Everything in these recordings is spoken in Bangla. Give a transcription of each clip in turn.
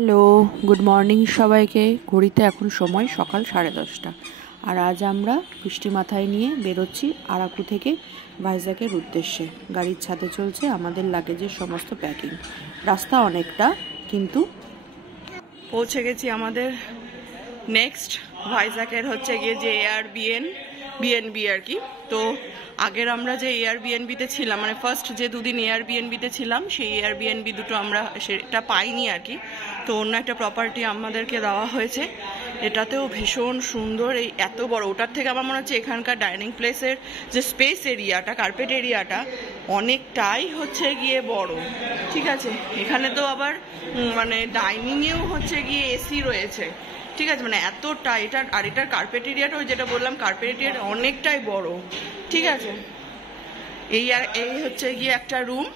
হ্যালো, গুড মর্নিং সবাইকে। ঘড়িতে এখন সময় সকাল 10:30। আর আজ আমরা বৃষ্টি মাথায় নিয়ে বেরোচ্ছি আরাকু থেকে ভাইজ্যাগের উদ্দেশ্যে। গাড়ির ছাদে চলছে আমাদের লাগেজের সমস্ত প্যাকিং। রাস্তা অনেকটা, কিন্তু পৌঁছে গেছি আমাদের নেক্সট ভাইজ্যাগের হচ্ছে গিয়ে যে বিএনবি আর কি। তো আগের আমরা যে এয়ারবিএনবিতে ছিলাম, মানে ফার্স্ট যে দুদিন এয়ারবিএনবিতে ছিলাম, সেই এয়ারবিএনবি দুটো আমরা সেটা পাইনি আর কি। তো অন্য একটা প্রপার্টি আমাদেরকে দেওয়া হয়েছে। এটাতেও ভীষণ সুন্দর, এই এত বড়। ওটার থেকে আমার মনে হচ্ছে এখানকার ডাইনিং প্লেসের যে স্পেস এরিয়াটা, কার্পেট এরিয়াটা অনেকটাই হচ্ছে গিয়ে বড়। ঠিক আছে, এখানে তো আবার মানে ডাইনিংয়েও হচ্ছে গিয়ে এসি রয়েছে। ঠিক আছে, মানে এতটা এটার কার্পেট এরিয়াটা, ওই যেটা বললাম কার্পেট এরিয়াটা অনেকটাই বড়। ঠিক আছে, এই হচ্ছে গিয়ে একটা রুম,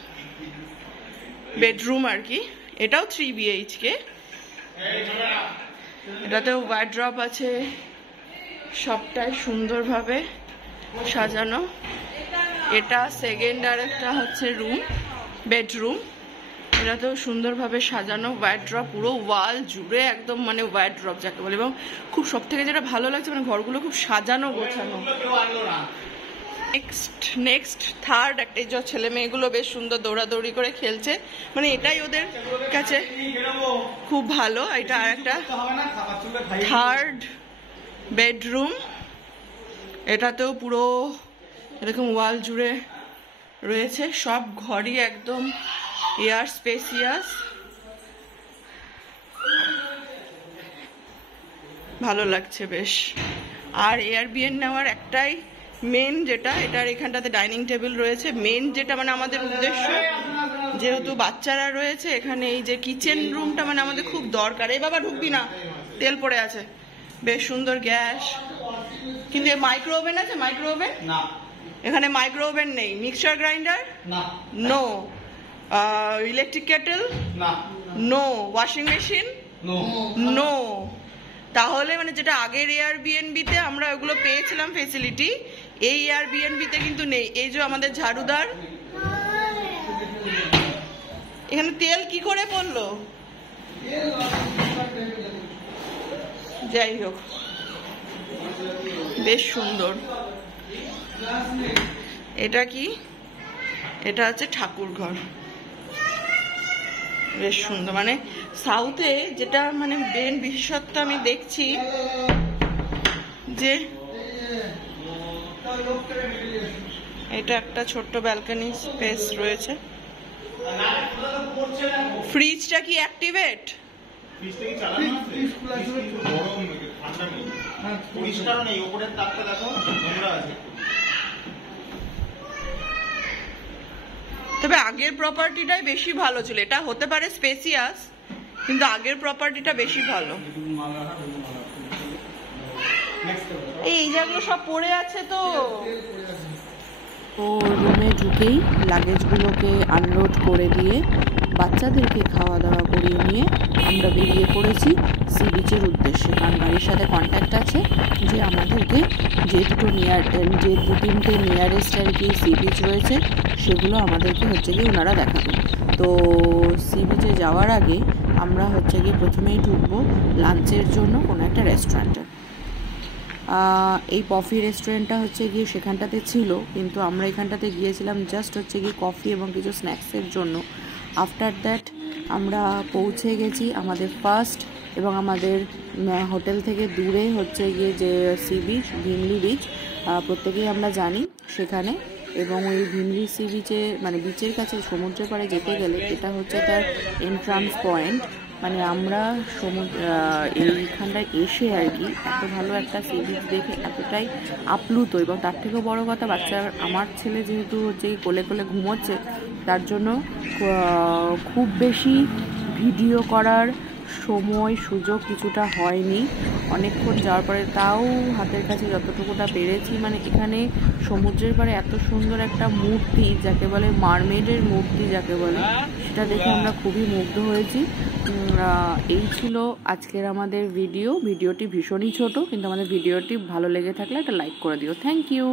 বেডরুম আর কি। এটাও 3 BHK। এটাতেও ওয়ার্ড্রপ আছে, সবটাই সুন্দরভাবে সাজানো। এটা সেকেন্ড আর একটা হচ্ছে রুম, বেডরুম। এটাতেও সুন্দরভাবে সাজানো, ওয়ার্ড্রপ পুরো ওয়াল জুড়ে একদম, মানে ওয়ার্ড্রপ যাকে বলে। এবং খুব সব থেকে যেটা ভালো লাগছে, মানে ঘরগুলো খুব সাজানো গোছানো। নেক্সট থার্ড একটা, এই যে ছেলে মেয়েগুলো বেশ সুন্দর দৌড়াদৌড়ি করে খেলছে, মানে এটাই ওদের কাছে খুব ভালো। এটা আর একটা থার্ড বেডরুম। এটাতেও পুরো এরকম ওয়াল জুড়ে রয়েছে, সব ঘরই একদম এয়ার স্পেসিয়াস, ভালো লাগছে বেশ। আর এয়ারবিএন নেওয়ার একটাই মেন যেটা, এটার এখানটাতে ডাইনিং টেবিল রয়েছে। মেন যেটা মানে আমাদের উদ্দেশ্য, যেহেতু বাচ্চারা রয়েছে এখানে, এই যে কিচেন রুমটা মানে আমাদের খুব দরকার। এই বাবা ঢুকবি না, তেল পড়ে আছে। বেশ সুন্দর গ্যাস, কিন্তু মাইক্রো ওভেন আছে? মাইক্রো ওভেন না, এখানে মাইক্রো ওভেন নেই। মিক্সচার গ্রাইন্ডার না, নো। ইলেকট্রিক কেটেল না, নো। Washing machine no. তাহলে মানে যেটা আগের এয়ারবিএনবিতে আমরা ওগুলো পেয়েছিলাম ফেসিলিটি, এই এয়ারবিএনবিতে কিন্তু নেই। এই যে আমাদের ঝাড়ুদার, এখানে তেল কি করে পড়লো? যাই হোক, বেশ সুন্দর। এটা কি? এটা হচ্ছে ঠাকুর ঘর, বেশ সুন্দর। মানে সাউথে যেটা মানে মেন বিশেষত্ব আমি দেখছি, যে এটা একটা ছোট্ট ব্যালকনি স্পেস রয়েছে। ফ্রিজটা কি অ্যাক্টিভেট? তবে আগের প্রপার্টিটাই বেশি ভালো ছিল। এটা হতে পারে স্পেসিয়াস, কিন্তু আগের প্রপার্টিটা বেশি ভালো। এই জায়গাগুলো সব পড়ে আছে। তো রুমে ঢুকেই লাগেজগুলোকে আনলোড করে দিয়ে বাচ্চাদেরকে খাওয়া দাওয়া করিয়ে নিয়ে আমরা বেরিয়ে পড়েছি সি বিচের উদ্দেশ্যে। কারণ গাড়ির সাথে কন্ট্যাক্ট আছে যে আমাদেরকে যে দু তিনটে নিয়ারেস্ট আর কি সি বিচ রয়েছে, সেগুলো আমাদেরকে হচ্ছে গিয়ে ওনারা দেখাবেন। তো সি বিচে যাওয়ার আগে আমরা হচ্ছে গিয়ে প্রথমেই ঢুকবো লাঞ্চের জন্য কোনো একটা রেস্টুরেন্টে। এই কফি রেস্টুরেন্টটা হচ্ছে গিয়ে সেখানটাতে ছিল, কিন্তু আমরা এখানটাতে গিয়েছিলাম জাস্ট হচ্ছে গিয়ে কফি এবং কিছু স্ন্যাক্সের জন্য। আফটার দ্যাট আমরা পৌঁছে গেছি আমাদের ফার্স্ট, এবং আমাদের হোটেল থেকে দূরে হচ্ছে গিয়ে যে সি বিচ, ভিমলি বিচ, প্রত্যেকেই আমরা জানি সেখানে। এবং ওই ভিমলি সি বিচে মানে বিচের কাছে সমুদ্রের পাড়ে যেতে গেলে এটা হচ্ছে তার এন্ট্রান্স পয়েন্ট। মানে আমরা এইখানটায় এসে আর কি এত ভালো একটা সি বিচ দেখে এতটাই আপ্লুত। এবং তার থেকেও বড় কথা, আমার ছেলে যেহেতু হচ্ছে কোলে কোলে ঘুমোচ্ছে, তার জন্য খুব বেশি ভিডিও করার সময় সুযোগ কিছুটা হয়নি অনেকক্ষণ যাওয়ার পরে। তাও হাতের কাছে যতটুকুটা পেরেছি, মানে এখানে সমুদ্রের পাড়ে এত সুন্দর একটা মূর্তি, যাকে বলে মারমেডের মূর্তি যাকে বলে, সেটা দেখে আমরা খুবই মুগ্ধ হয়েছি। এই ছিল আজকের আমাদের ভিডিওটি ভীষণই ছোট, কিন্তু আমাদের ভিডিওটি ভালো লেগে থাকলে একটা লাইক করে দিও। Thank you.